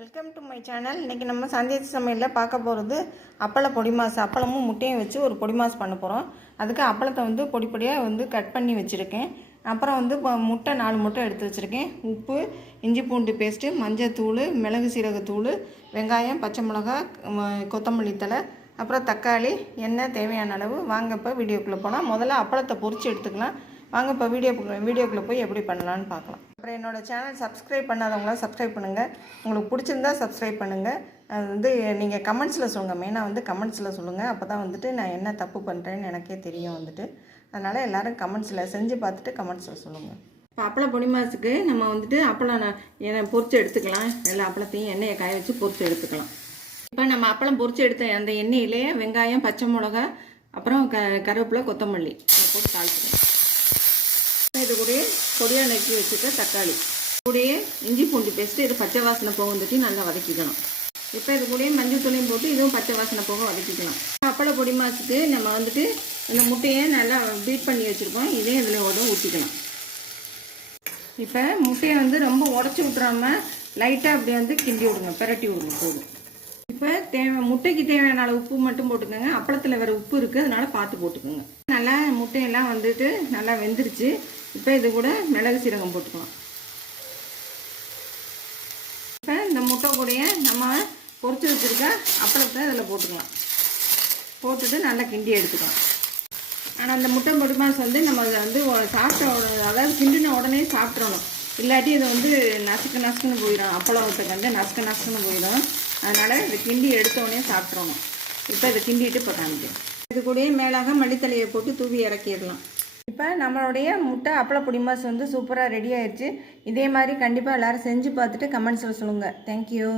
Welcome to my channel இன்றைக்கி நம்ம சந்தேஷ் சமையலில் பார்க்க போகிறது அப்பள பொடி மாஸ். அப்பளமும் முட்டையும் வச்சு ஒரு பொடி மாஸ் பண்ண போகிறோம் அதுக்கு அப்பளத்தை வந்து பொடி பொடியாக வந்து கட் பண்ணி வச்சுருக்கேன். அப்புறம் வந்து இப்போ முட்டை நாலு முட்டை எடுத்து வச்சுருக்கேன். உப்பு இஞ்சி பூண்டு பேஸ்ட்டு மஞ்சத்தூள் மிளகு சீரகத்தூள் வெங்காயம் பச்சை மிளகா கொத்தமல்லி தழை அப்புறம் தக்காளி எண்ணெய் தேவையான அளவு. வாங்க இப்போ வீடியோக்குள்ளே போகலாம் முதல்ல அப்பளத்தை பொறிச்சு எடுத்துக்கலாம். வாங்க இப்போ வீடியோ வீடியோக்குள்ளே போய் எப்படி பண்ணலான்னு பார்க்கலாம். அப்புறம் என்னோடய சேனல் சப்ஸ்கிரைப் பண்ணாதவங்களாம் சப்ஸ்கிரைப் பண்ணுங்கள் உங்களுக்கு பிடிச்சிருந்தா சப்ஸ்கிரைப் பண்ணுங்கள் அது வந்து நீங்கள் கமெண்ட்ஸில் சொல்லுங்கள் மெயினாக வந்து கமெண்ட்ஸில் சொல்லுங்கள் அப்போ தான் வந்துட்டு நான் என்ன தப்பு பண்ணுறேன்னு எனக்கே தெரியும் வந்துட்டு. அதனால் எல்லோரும் கமெண்ட்ஸில் செஞ்சு பார்த்துட்டு கமெண்ட்ஸில் சொல்லுங்கள் இப்போ அப்பள பொடி நம்ம வந்துட்டு அப்பளம் நான் எண்ணெய் பொரிச்சு எடுத்துக்கலாம். எல்லா அப்பளத்தையும் எண்ணெயை காய வச்சு பொறிச்சு எடுத்துக்கலாம். இப்போ நம்ம அப்பளம் பொறிச்சு எடுத்த அந்த எண்ணெயிலே வெங்காயம் பச்சை மிளகா அப்புறம் க கருவேப்பிலை கொத்தமல்லி. போட்டு தாளிச்சிக்கலாம். இது கூடயே பொடியாக நறுக்கி வச்சுக்க தக்காளி. கூடயே இஞ்சி பூண்டு பேஸ்ட்டு இது பச்சை வாசனை போக வந்துட்டு நல்லா வதக்கிக்கணும். இப்போ இது கூடயே மஞ்சள் தூளையும் போட்டு இதுவும் பச்சை வாசனை போக வதக்கிக்கலாம். அப்பளை பொடி மாசுக்கு நம்ம வந்துட்டு இந்த முட்டையை நல்லா பீட் பண்ணி வச்சுருக்கோம். இதையும் இதில் உட ஊற்றிக்கலாம் இப்போ முட்டையை வந்து ரொம்ப உடச்சி விட்றாம லைட்டாக அப்படி வந்து கிண்டி விடுங்க. பிரட்டி விடுங்க போதும். இப்போ தேவை முட்டைக்கு தேவையான அளவு உப்பு மட்டும் போட்டுக்கோங்க. அப்பளத்தில் வேறு உப்பு இருக்குது அதனால் பார்த்து போட்டுக்கோங்க. நல்லா முட்டையெல்லாம் வந்துட்டு நல்லா வெந்துருச்சு. இப்போ இது கூட மிளகு சீரகம் போட்டுக்கலாம். இப்போ இந்த முட்டை கூடைய நம்ம பொறிச்சு வச்சுருக்க அப்பளத்தை அதில் போட்டுக்கலாம். போட்டுட்டு நல்லா கிண்டி எடுத்துக்கலாம். ஆனால் அந்த முட்டை பொடி வந்து நம்ம அதை வந்து சாப்பிட்ட உடனே அதாவது கிண்டின உடனே சாப்பிட்றணும் இல்லாட்டி இது வந்து நசுக்கு நசுக்குன்னு போயிடும். அப்பளத்துக்கு வந்து நசுக்கு நசுக்குன்னு போயிடும். அதனால் இந்த கிண்டி எடுத்த உடனே சாப்பிட்றணும் இப்போ இதை கிண்டிட்டு இப்போ காமிக்கிறேன் இது கூடயே மேலாக மல்லித்தலையை போட்டு தூவி இறக்கிடலாம். இப்போ நம்மளுடைய முட்டை அப்பள புடிமாஸ் வந்து சூப்பராக ரெடி ஆயிடுச்சு இதே மாதிரி கண்டிப்பாக எல்லோரும் செஞ்சு பார்த்துட்டு கமெண்ட்ஸில் சொல்லுங்கள் தேங்க்யூ